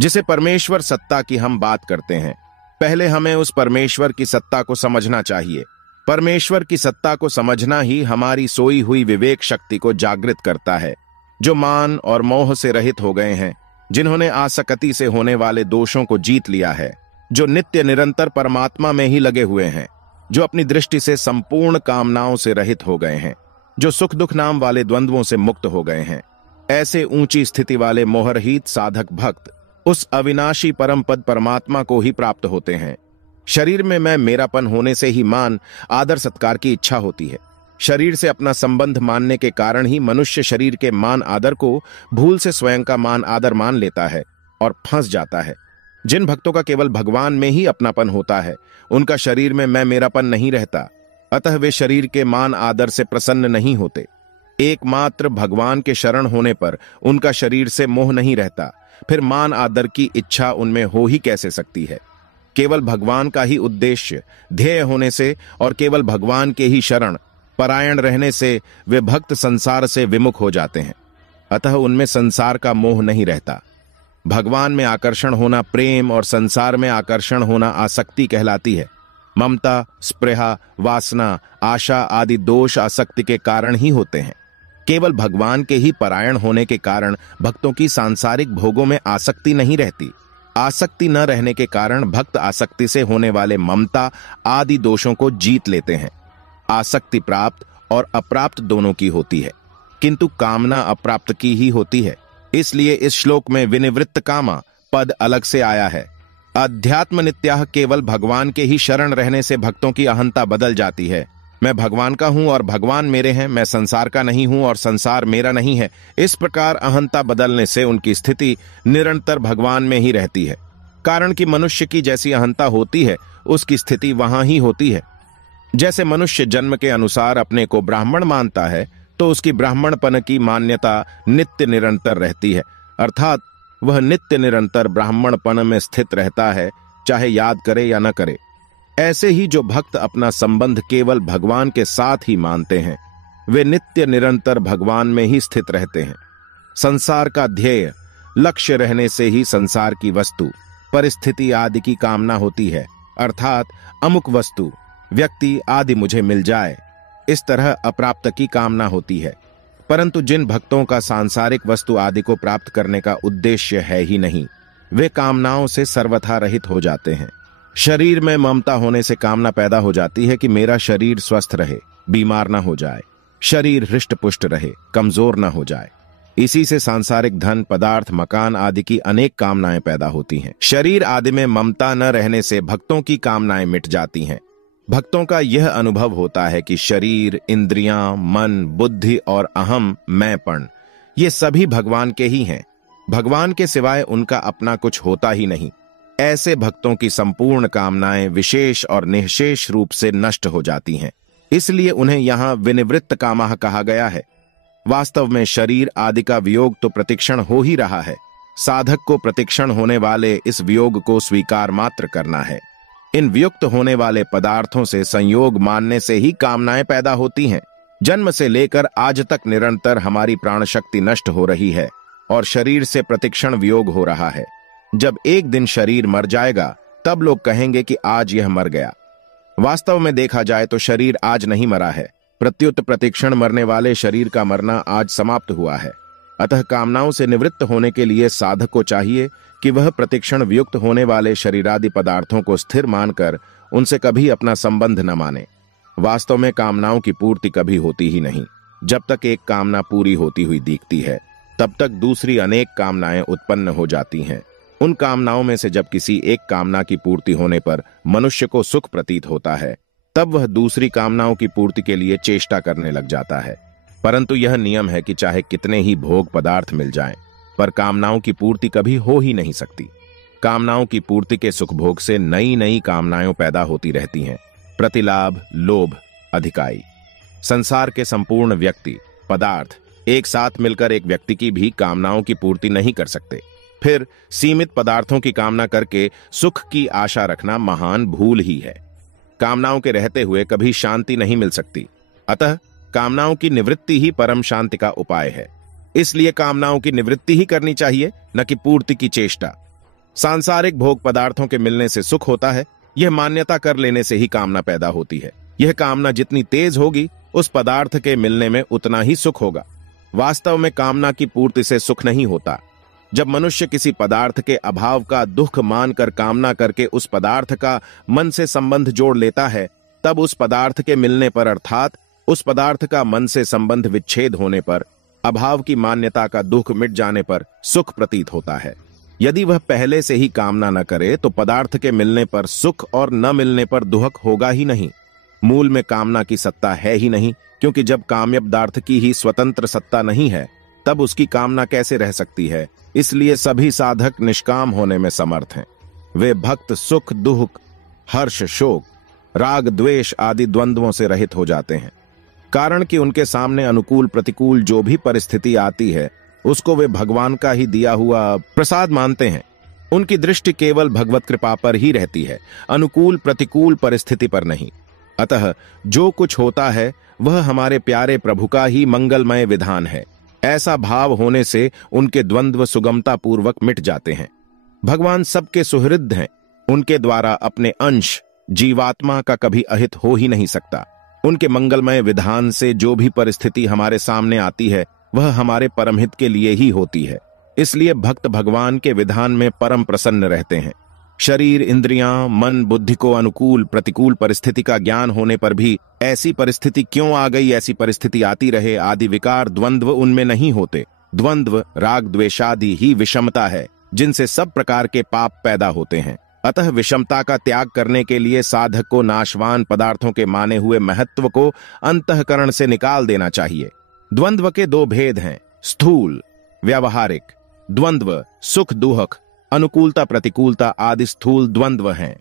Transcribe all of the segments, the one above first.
जिसे परमेश्वर सत्ता की हम बात करते हैं, पहले हमें उस परमेश्वर की सत्ता को समझना चाहिए। परमेश्वर की सत्ता को समझना ही हमारी सोई हुई विवेक शक्ति को जागृत करता है, जो मान और मोह से रहित हो गए हैं, जिन्होंने आसक्ति से होने वाले दोषों को जीत लिया है, जो नित्य निरंतर परमात्मा में ही लगे हुए हैं, जो अपनी दृष्टि से संपूर्ण कामनाओं से रहित हो गए हैं, जो सुख दुख नाम वाले द्वंद्वों से मुक्त हो गए हैं। ऐसे ऊंची स्थिति वाले मोहरहित साधक भक्त उस अविनाशी परम पद परमात्मा को ही प्राप्त होते हैं। शरीर में मैं मेरापन होने से ही मान आदर सत्कार की इच्छा होती है। शरीर से अपना संबंध मानने के कारण ही मनुष्य शरीर के मान आदर को भूल से स्वयं का मान आदर मान लेता है और फंस जाता है। जिन भक्तों का केवल भगवान में ही अपनापन होता है, उनका शरीर में मैं मेरापन नहीं रहता, अतः वे शरीर के मान आदर से प्रसन्न नहीं होते। एकमात्र भगवान के शरण होने पर उनका शरीर से मोह नहीं रहता, फिर मान आदर की इच्छा उनमें हो ही कैसे सकती है। केवल भगवान का ही उद्देश्य ध्येय होने से और केवल भगवान के ही शरण परायण रहने से वे भक्त संसार से विमुख हो जाते हैं, अतः उनमें संसार का मोह नहीं रहता। भगवान में आकर्षण होना प्रेम और संसार में आकर्षण होना आसक्ति कहलाती है। ममता, स्पृहा, वासना, आशा आदि दोष आसक्ति के कारण ही होते हैं। केवल भगवान के ही परायण होने के कारण भक्तों की सांसारिक भोगों में आसक्ति नहीं रहती। आसक्ति न रहने के कारण भक्त आसक्ति से होने वाले ममता आदि दोषों को जीत लेते हैं। आसक्ति प्राप्त और अप्राप्त दोनों की होती है, किंतु कामना अप्राप्त की ही होती है। इसलिए इस श्लोक में विनिवृत्त कामा पद अलग से आया है। अध्यात्म नित्याह केवल भगवान के ही शरण रहने से भक्तों की अहंता बदल जाती है। मैं भगवान का हूं और भगवान मेरे हैं, मैं संसार का नहीं हूं और संसार मेरा नहीं है। इस प्रकार अहंता बदलने से उनकी स्थिति निरंतर भगवान में ही रहती है। कारण कि मनुष्य की जैसी अहंता होती है, उसकी स्थिति वहां ही होती है। जैसे मनुष्य जन्म के अनुसार अपने को ब्राह्मण मानता है, तो उसकी ब्राह्मणपन की मान्यता नित्य निरंतर रहती है, अर्थात वह नित्य निरंतर ब्राह्मणपन में स्थित रहता है, चाहे याद करे या न करे। ऐसे ही जो भक्त अपना संबंध केवल भगवान के साथ ही मानते हैं, वे नित्य निरंतर भगवान में ही स्थित रहते हैं। संसार का ध्येय लक्ष्य रहने से ही संसार की वस्तु, परिस्थिति आदि की कामना होती है, अर्थात अमुक वस्तु, व्यक्ति आदि मुझे मिल जाए, इस तरह अप्राप्त की कामना होती है। परंतु जिन भक्तों का सांसारिक वस्तु आदि को प्राप्त करने का उद्देश्य है ही नहीं, वे कामनाओं से सर्वथा रहित हो जाते हैं। शरीर में ममता होने से कामना पैदा हो जाती है कि मेरा शरीर स्वस्थ रहे, बीमार न हो जाए, शरीर हृष्ट पुष्ट रहे, कमजोर न हो जाए। इसी से सांसारिक धन, पदार्थ, मकान आदि की अनेक कामनाएं पैदा होती हैं। शरीर आदि में ममता न रहने से भक्तों की कामनाएं मिट जाती हैं। भक्तों का यह अनुभव होता है कि शरीर, इंद्रियां, मन, बुद्धि और अहम मैंपन ये सभी भगवान के ही हैं। भगवान के सिवाय उनका अपना कुछ होता ही नहीं। ऐसे भक्तों की संपूर्ण कामनाएं विशेष और निःशेष रूप से नष्ट हो जाती हैं। इसलिए उन्हें यहां विनिवृत्त कामः कहा गया है। वास्तव में शरीर आदि का वियोग तो प्रतिक्षण हो ही रहा है। साधक को प्रतिक्षण होने वाले इस वियोग को स्वीकार मात्र करना है। इन वियुक्त होने वाले पदार्थों से संयोग मानने से ही कामनाएं पैदा होती हैं। जन्म से लेकर आज तक निरंतर हमारी प्राण शक्ति नष्ट हो रही है और शरीर से प्रतिक्षण वियोग हो रहा है। जब एक दिन शरीर मर जाएगा, तब लोग कहेंगे कि आज यह मर गया। वास्तव में देखा जाए तो शरीर आज नहीं मरा है, प्रत्युत प्रतिक्षण मरने वाले शरीर का मरना आज समाप्त हुआ है। अतः कामनाओं से निवृत्त होने के लिए साधक को चाहिए कि वह प्रतिक्षण वियुक्त होने वाले शरीरादि पदार्थों को स्थिर मानकर उनसे कभी अपना संबंध न माने। वास्तव में कामनाओं की पूर्ति कभी होती ही नहीं। जब तक एक कामना पूरी होती हुई दिखती है, तब तक दूसरी अनेक कामनाएं उत्पन्न हो जाती हैं। उन कामनाओं में से जब किसी एक कामना की पूर्ति होने पर मनुष्य को सुख प्रतीत होता है, तब वह दूसरी कामनाओं की पूर्ति के लिए चेष्टा करने लग जाता है। परंतु यह नियम है कि चाहे कितने ही भोग पदार्थ मिल जाएं, पर कामनाओं की पूर्ति कभी हो ही नहीं सकती। कामनाओं की पूर्ति के सुख भोग से नई नई कामनाएं पैदा होती रहती हैं। प्रतिलाभ, लोभ, अधिकाई। संसार के संपूर्ण व्यक्ति, पदार्थ एक साथ मिलकर एक व्यक्ति की भी कामनाओं की पूर्ति नहीं कर सकते। फिर सीमित पदार्थों की कामना करके सुख की आशा रखना महान भूल ही है। कामनाओं के रहते हुए कभी शांति नहीं मिल सकती। अतः कामनाओं की निवृत्ति ही परम शांति का उपाय है। इसलिए कामनाओं की निवृत्ति ही करनी चाहिए, न कि पूर्ति की चेष्टा। सांसारिक भोग पदार्थों के मिलने से सुख होता है, यह मान्यता कर लेने से ही कामना पैदा होती है। यह कामना जितनी तेज होगी, उस पदार्थ के मिलने में उतना ही सुख होगा। वास्तव में कामना की पूर्ति से सुख नहीं होता। जब मनुष्य किसी पदार्थ के अभाव का दुख मानकर कामना करके उस पदार्थ का मन से संबंध जोड़ लेता है, तब उस पदार्थ के मिलने पर अर्थात उस पदार्थ का मन से संबंध विच्छेद होने पर, अभाव की मान्यता का दुख मिट जाने पर सुख प्रतीत होता है। यदि वह पहले से ही कामना न करे तो पदार्थ के मिलने पर सुख और न मिलने पर दुख होगा ही नहीं। मूल में कामना की सत्ता है ही नहीं, क्योंकि जब काम्य पदार्थ की ही स्वतंत्र सत्ता नहीं है, तब उसकी कामना कैसे रह सकती है। इसलिए सभी साधक निष्काम होने में समर्थ हैं। वे भक्त सुख दुख, हर्ष शोक, राग द्वेष आदि द्वंद्वों से रहित हो जाते हैं, कारण कि उनके सामने अनुकूल प्रतिकूल जो भी परिस्थिति आती है, उसको वे भगवान का ही दिया हुआ प्रसाद मानते हैं। उनकी दृष्टि केवल भगवत कृपा पर ही रहती है, अनुकूल प्रतिकूल परिस्थिति पर नहीं। अतः जो कुछ होता है वह हमारे प्यारे प्रभु का ही मंगलमय विधान है। ऐसा भाव होने से उनके द्वंद्व सुगमता पूर्वक मिट जाते हैं। भगवान सबके सुहृद हैं, उनके द्वारा अपने अंश जीवात्मा का कभी अहित हो ही नहीं सकता। उनके मंगलमय विधान से जो भी परिस्थिति हमारे सामने आती है, वह हमारे परमहित के लिए ही होती है। इसलिए भक्त भगवान के विधान में परम प्रसन्न रहते हैं। शरीर इंद्रियां मन बुद्धि को अनुकूल प्रतिकूल परिस्थिति का ज्ञान होने पर भी ऐसी परिस्थिति क्यों आ गई, ऐसी परिस्थिति आती रहे आदि विकार द्वंद्व उनमें नहीं होते। द्वंद्व राग द्वेषादि ही विषमता है, जिनसे सब प्रकार के पाप पैदा होते हैं। अतः विषमता का त्याग करने के लिए साधक को नाशवान पदार्थों के माने हुए महत्व को अंतःकरण से निकाल देना चाहिए। द्वंद्व के दो भेद हैं, स्थूल व्यावहारिक द्वंद्व, सुख दुख अनुकूलता प्रतिकूलता आदि स्थूल द्वंद्व हैं।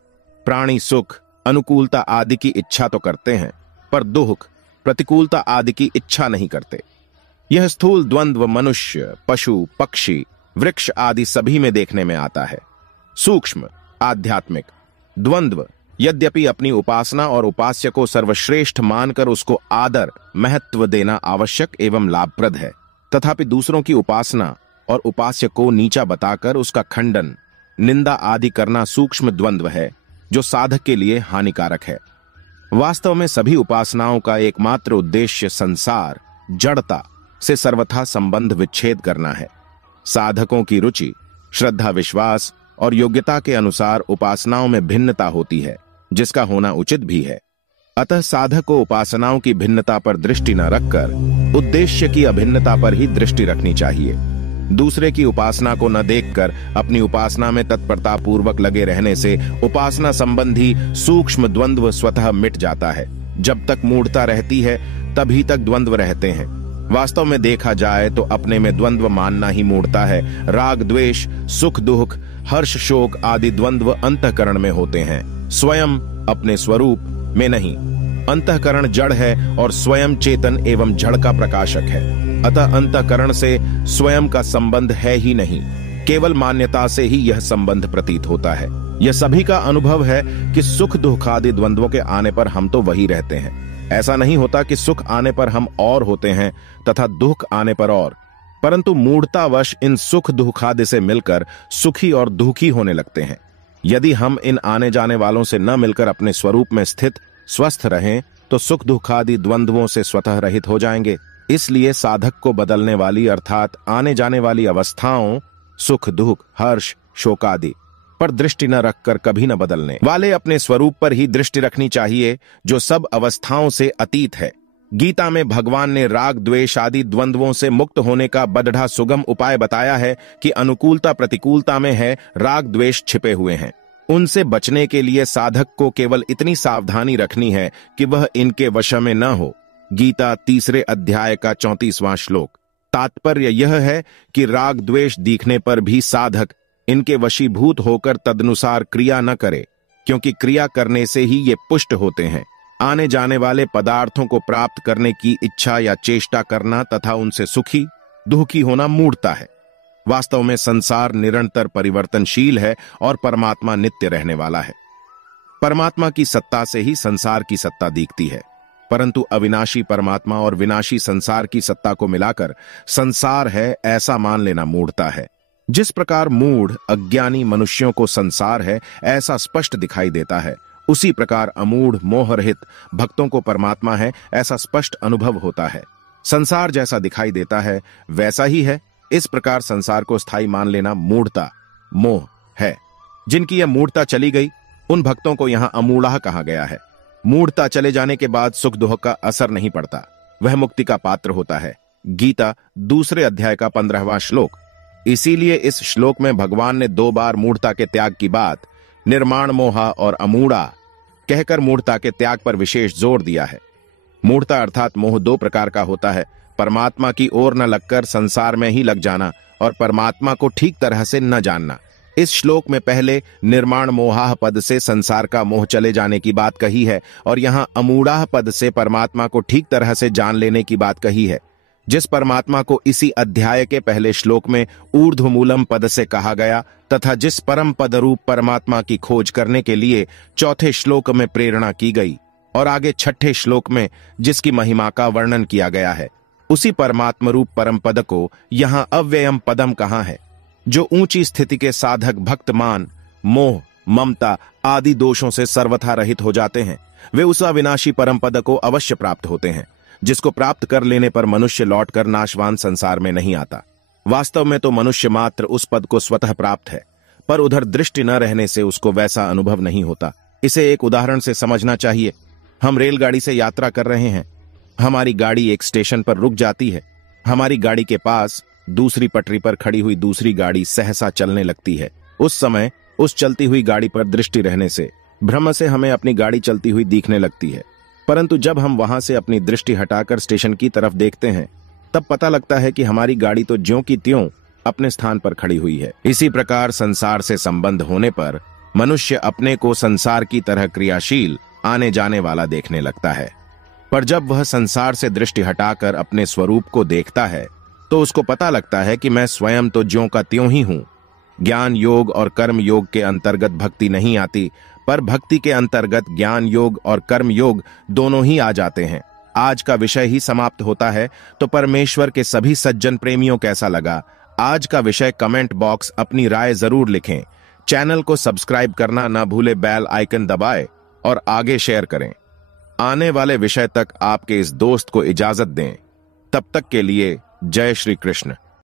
प्राणी सुख अनुकूलता आदि की इच्छा तो करते हैं, पर दुख प्रतिकूलता आदि की इच्छा नहीं करते। यह स्थूल द्वंद्व मनुष्य पशु पक्षी वृक्ष आदि सभी में देखने में आता है। सूक्ष्म आध्यात्मिक द्वंद्व यद्यपि अपनी उपासना और उपास्य को सर्वश्रेष्ठ मानकर उसको आदर महत्व देना आवश्यक एवं लाभप्रद है, तथापि दूसरों की उपासना और उपास्य को नीचा बताकर उसका खंडन निंदा आदि करना सूक्ष्म द्वंद्व है, जो साधक के लिए हानिकारक है। वास्तव में सभी उपासनाओं का एकमात्र उद्देश्य संसार जड़ता से सर्वथा संबंध विच्छेद करना है। साधकों की रुचि श्रद्धा विश्वास और योग्यता के अनुसार उपासनाओं में भिन्नता होती है, जिसका होना उचित भी है। अतः साधक को उपासनाओं की भिन्नता पर दृष्टि न रखकर उद्देश्य की अभिन्नता पर ही दृष्टि रखनी चाहिए। दूसरे की उपासना को न देखकर अपनी उपासना में तत्परता पूर्वक लगे रहने से उपासना संबंधी सूक्ष्म द्वंद्व स्वतः मिट जाता है। जब तक मूढ़ता रहती है तभी तक द्वंद्व रहते हैं। वास्तव में देखा जाए तो अपने में द्वंद्व मानना ही मूढ़ता है। राग द्वेष सुख दुख हर्ष शोक आदि द्वंद्व अंतःकरण में होते हैं, स्वयं अपने स्वरूप में नहीं। अंतःकरण जड़ है और स्वयं चेतन एवं जड़ का प्रकाशक है। अतः अंतःकरण से स्वयं का संबंध है ही नहीं, केवल मान्यता से ही यह संबंध प्रतीत होता है। यह सभी का अनुभव है कि सुख दुख आदि द्वंद्वों के आने पर हम तो वही रहते हैं। ऐसा नहीं होता कि सुख आने पर हम और होते हैं तथा दुख आने पर और, परंतु मूढ़तावश इन सुख दुख आदि से मिलकर सुखी और दुखी होने लगते हैं। यदि हम इन आने जाने वालों से न मिलकर अपने स्वरूप में स्थित स्वस्थ रहें तो सुख दुख आदि द्वंद्वों से स्वतः रहित हो जाएंगे। इसलिए साधक को बदलने वाली अर्थात आने जाने वाली अवस्थाओं सुख दुख हर्ष शोक आदि पर दृष्टि न रखकर कभी न बदलने वाले अपने स्वरूप पर ही दृष्टि रखनी चाहिए, जो सब अवस्थाओं से अतीत है। गीता में भगवान ने राग द्वेष आदि द्वंद्वों से मुक्त होने का बड़ढ़ा सुगम उपाय बताया है कि अनुकूलता प्रतिकूलता में है राग द्वेष छिपे हुए हैं। उनसे बचने के लिए साधक को केवल इतनी सावधानी रखनी है कि वह इनके वश में न हो। गीता 3 अध्याय का 34वां श्लोक। तात्पर्य यह है कि राग द्वेष दिखने पर भी साधक इनके वशीभूत होकर तदनुसार क्रिया न करे, क्योंकि क्रिया करने से ही ये पुष्ट होते हैं। आने जाने वाले पदार्थों को प्राप्त करने की इच्छा या चेष्टा करना तथा उनसे सुखी दुखी होना मूढ़ता है। वास्तव में संसार निरंतर परिवर्तनशील है और परमात्मा नित्य रहने वाला है। परमात्मा की सत्ता से ही संसार की सत्ता दिखती है, परंतु अविनाशी परमात्मा और विनाशी संसार की सत्ता को मिलाकर संसार है ऐसा मान लेना मूढ़ता है। जिस प्रकार मूढ़ अज्ञानी मनुष्यों को संसार है ऐसा स्पष्ट दिखाई देता है, उसी प्रकार अमूढ़ मोहरहित भक्तों को परमात्मा है ऐसा स्पष्ट अनुभव होता है। संसार जैसा दिखाई देता है वैसा ही है। इस प्रकार संसार को स्थायी मान लेना मूढ़ता, मोह है। जिनकी यह मूढ़ता चली गई उन भक्तों को यहां अमूढ़ा कहा गया है। मूढ़ता चले जाने के बाद सुख दुख का असर नहीं पड़ता, वह मुक्ति का पात्र होता है। गीता 2 अध्याय का 15वां श्लोक। इसीलिए इस श्लोक में भगवान ने 2 बार मूढ़ता के त्याग की बात, निर्माण मोहा और अमूढ़ा कहकर मूढ़ता के त्याग पर विशेष जोर दिया है। मूढ़ता अर्थात मोह 2 प्रकार का होता है, परमात्मा की ओर न लगकर संसार में ही लग जाना और परमात्मा को ठीक तरह से न जानना। इस श्लोक में पहले निर्माण मोहाह पद से संसार का मोह चले जाने की बात कही है और यहां अमूढ़ाह पद से परमात्मा को ठीक तरह से जान लेने की बात कही है। जिस परमात्मा को इसी अध्याय के पहले श्लोक में ऊर्ध्वमूलम पद से कहा गया तथा जिस परम पद रूप परमात्मा की खोज करने के लिए 4थे श्लोक में प्रेरणा की गई और आगे 6ठे श्लोक में जिसकी महिमा का वर्णन किया गया है, उसी परमात्म रूप परम पद को यहां अव्ययम पदम कहा है। जो ऊंची स्थिति के साधक भक्त मान, मोह, ममता आदि दोषों से सर्वथा रहित हो जाते हैं, वे उस अविनाशी परम पद को अवश्य प्राप्त होते हैं, जिसको प्राप्त कर लेने पर मनुष्य लौटकर नाशवान संसार में नहीं आता। वास्तव में तो मनुष्य मात्र उस पद को स्वतः प्राप्त है, पर उधर दृष्टि न रहने से उसको वैसा अनुभव नहीं होता। इसे एक उदाहरण से समझना चाहिए। हम रेलगाड़ी से यात्रा कर रहे हैं, हमारी गाड़ी एक स्टेशन पर रुक जाती है। हमारी गाड़ी के पास दूसरी पटरी पर खड़ी हुई दूसरी गाड़ी सहसा चलने लगती है। उस समय उस चलती हुई गाड़ी पर दृष्टि रहने से भ्रम से हमें अपनी गाड़ी चलती हुई दिखने लगती है, परंतु जब हम वहां से अपनी दृष्टि हटाकर स्टेशन की तरफ देखते हैं तब पता लगता है कि हमारी गाड़ी तो ज्यों की त्यों अपने स्थान पर खड़ी हुई है। इसी प्रकार संसार से संबंध होने पर मनुष्य अपने को संसार की तरह क्रियाशील, आने जाने वाला देखने लगता है, पर जब वह संसार से दृष्टि हटाकर अपने स्वरूप को देखता है तो उसको पता लगता है कि मैं स्वयं तो ज्यों का त्यों ही हूं। ज्ञान योग और कर्म योग के अंतर्गत भक्ति नहीं आती, पर भक्ति के अंतर्गत ज्ञान योग और कर्म योग दोनों ही आ जाते हैं। आज का विषय ही समाप्त होता है, तो परमेश्वर के सभी सज्जन प्रेमियों कैसा लगा आज का विषय कमेंट बॉक्स अपनी राय जरूर लिखें। चैनल को सब्सक्राइब करना ना भूले, बेल आइकन दबाएं और आगे शेयर करें। आने वाले विषय तक आपके इस दोस्त को इजाजत दें। तब तक के लिए जय श्री कृष्ण।